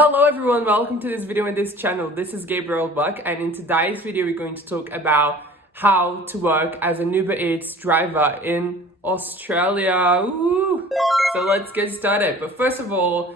Hello everyone, welcome to this video and this channel. This is Gabriel Buck, and in today's video we're going to talk about how to work as an Uber Eats driver in Australia. Woo! So let's get started. But first of all,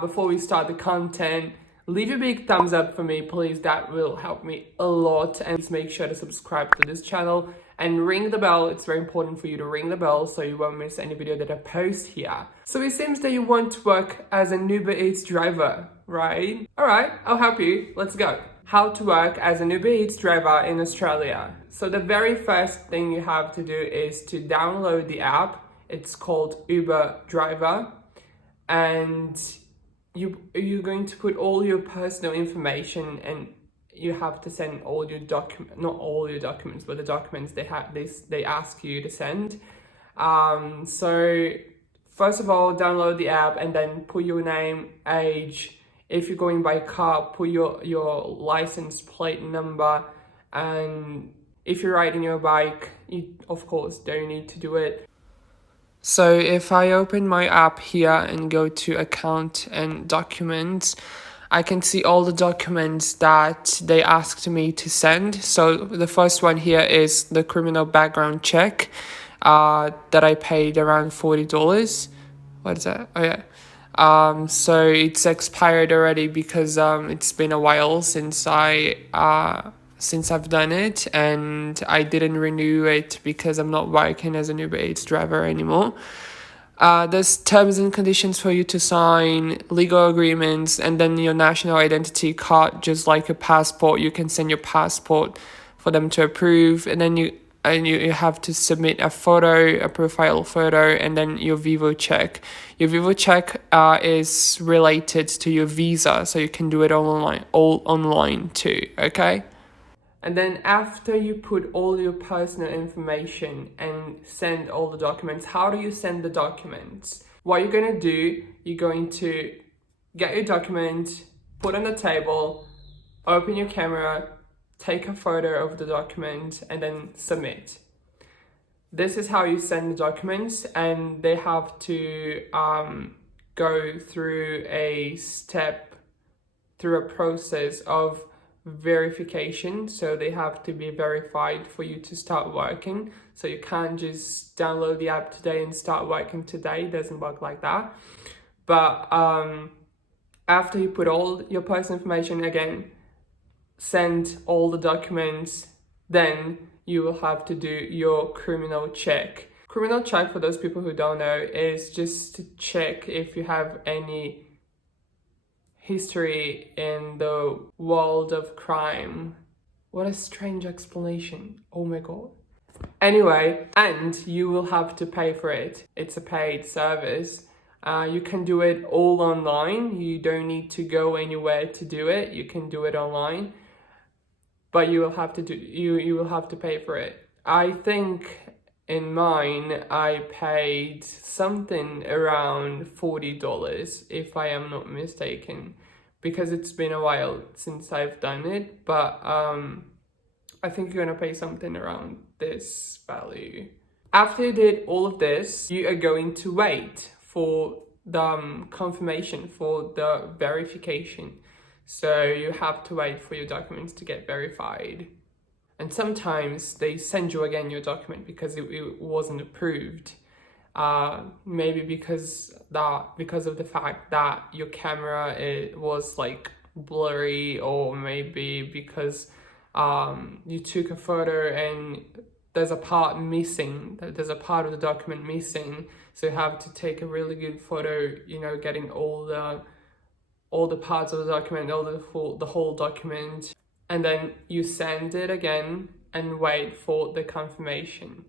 before we start the content, leave a big thumbs up for me, please. That will help me a lot. And please make sure to subscribe to this channel and ring the bell. It's very important for you to ring the bell so you won't miss any video that I post here. So it seems that you want to work as an Uber Eats driver, right? All right, I'll help you. Let's go. How to work as an Uber Eats driver in Australia. So the very first thing you have to do is to download the app. It's called Uber Driver, and you're going to put all your personal information, and you have to send all your not all your documents, but the documents they ask you to send. So first of all, download the app and then put your name, age. If you're going by car, put your license plate number, and if you're riding your bike, you of course don't need to do it. So if I open my app here and go to account and documents, I can see all the documents that they asked me to send. So the first one here is the criminal background check that I paid around $40. What is that? Oh yeah. So it's expired already because it's been a while since I've done it, and I didn't renew it because I'm not working as an Uber Eats driver anymore. There's terms and conditions for you to sign, legal agreements, and then your national identity card, just like a passport. You can send your passport for them to approve, and then you have to submit a photo, a profile photo, and then your Vivo check. Your Vivo check is related to your visa, so you can do it all online too, okay? And then after you put all your personal information and send all the documents, how do you send the documents? What you're going to do, you're going to get your document, put on the table, open your camera, take a photo of the document, and then submit. This is how you send the documents, and they have to go through a process of verification. So they have to be verified for you to start working. So you can't just download the app today and start working today. It doesn't work like that. But after you put all your personal information, again, send all the documents, then you will have to do your criminal check. Criminal check, for those people who don't know, is just to check if you have any history in the world of crime. What a strange explanation. Oh my god. Anyway, and you will have to pay for it. It's a paid service. You can do it all online. You don't need to go anywhere to do it. You can do it online, but you will have to pay for it. I think in mine, I paid something around $40, if I am not mistaken, because it's been a while since I've done it. But I think you're gonna pay something around this value. After you did all of this, you are going to wait for the confirmation, for the verification. So you have to wait for your documents to get verified. And sometimes they send you again your document because it wasn't approved. Maybe because of the fact that your camera was like blurry, or maybe because you took a photo and there's a part missing. There's a part of the document missing, so you have to take a really good photo. You know, getting all the parts of the document, the whole document. And then you send it again and wait for the confirmation.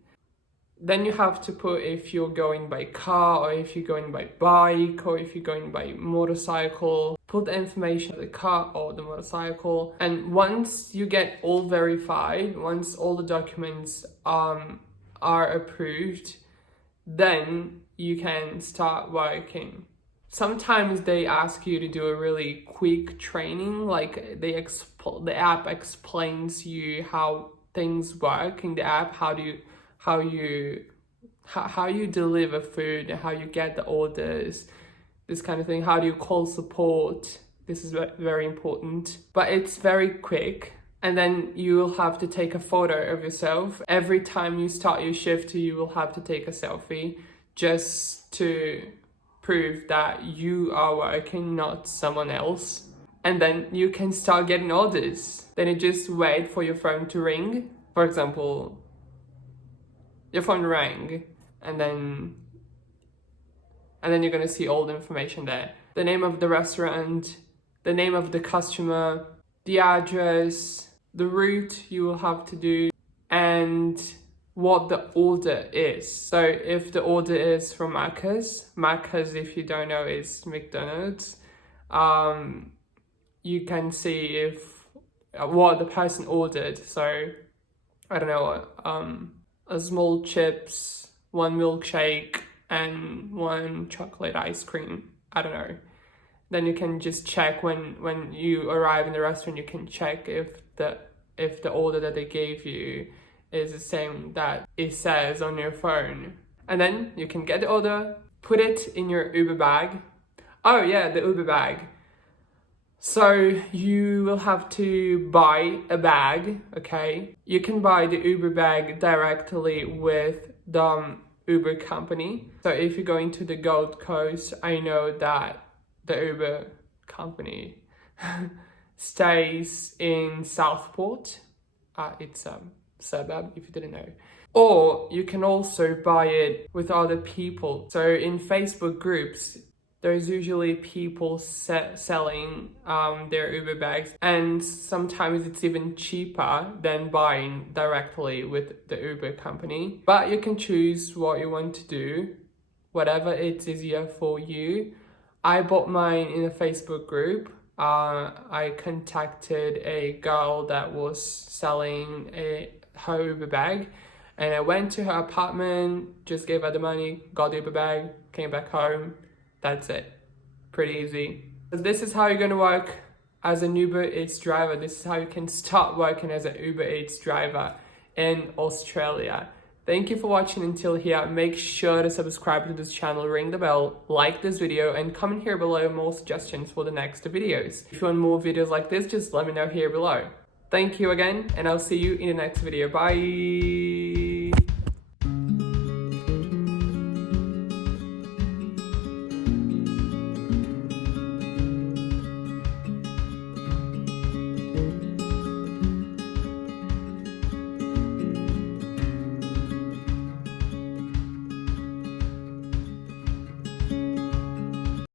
Then you have to put if you're going by car, or if you're going by bike, or if you're going by motorcycle. Put the information of the car or the motorcycle. And once you get all verified, once all the documents are approved, then you can start working. Sometimes they ask you to do a really quick training, like the app explains you how things work in the app, how you deliver food, how you get the orders, this kind of thing. How do you call support? This is very important, but it's very quick. And then you will have to take a photo of yourself. Every time you start your shift, you will have to take a selfie just to prove that you are working, not someone else. And then you can start getting orders. Then you just wait for your phone to ring. For example, your phone rang, and then you're gonna see all the information there. The name of the restaurant, the name of the customer, the address, the route you will have to do, and what the order is. So if the order is from Macca's, if you don't know, is McDonald's, you can see if what the person ordered. So I don't know, a small chips, one milkshake, and one chocolate ice cream. I don't know. Then you can just check when you arrive in the restaurant, you can check if the order that they gave you is the same that it says on your phone. And then you can get the order, put it in your Uber bag. Oh yeah, the Uber bag. So you will have to buy a bag, okay? You can buy the Uber bag directly with the Uber company. So if you're going to the Gold Coast, I know that the Uber company stays in Southport. It's a suburb, if you didn't know. Or you can also buy it with other people. So in Facebook groups, there's usually people selling their Uber bags, and sometimes it's even cheaper than buying directly with the Uber company. But you can choose what you want to do, whatever it's easier for you. I bought mine in a Facebook group. I contacted a girl that was selling her Uber bag, and I went to her apartment, just gave her the money, got the Uber bag, came back home. That's it. Pretty easy. This is how you're going to work as an Uber Eats driver. This is how you can start working as an Uber Eats driver in Australia. Thank you for watching until here. Make sure to subscribe to this channel, ring the bell, like this video, and comment here below more suggestions for the next videos. If you want more videos like this, just let me know here below. Thank you again, and I'll see you in the next video. Bye!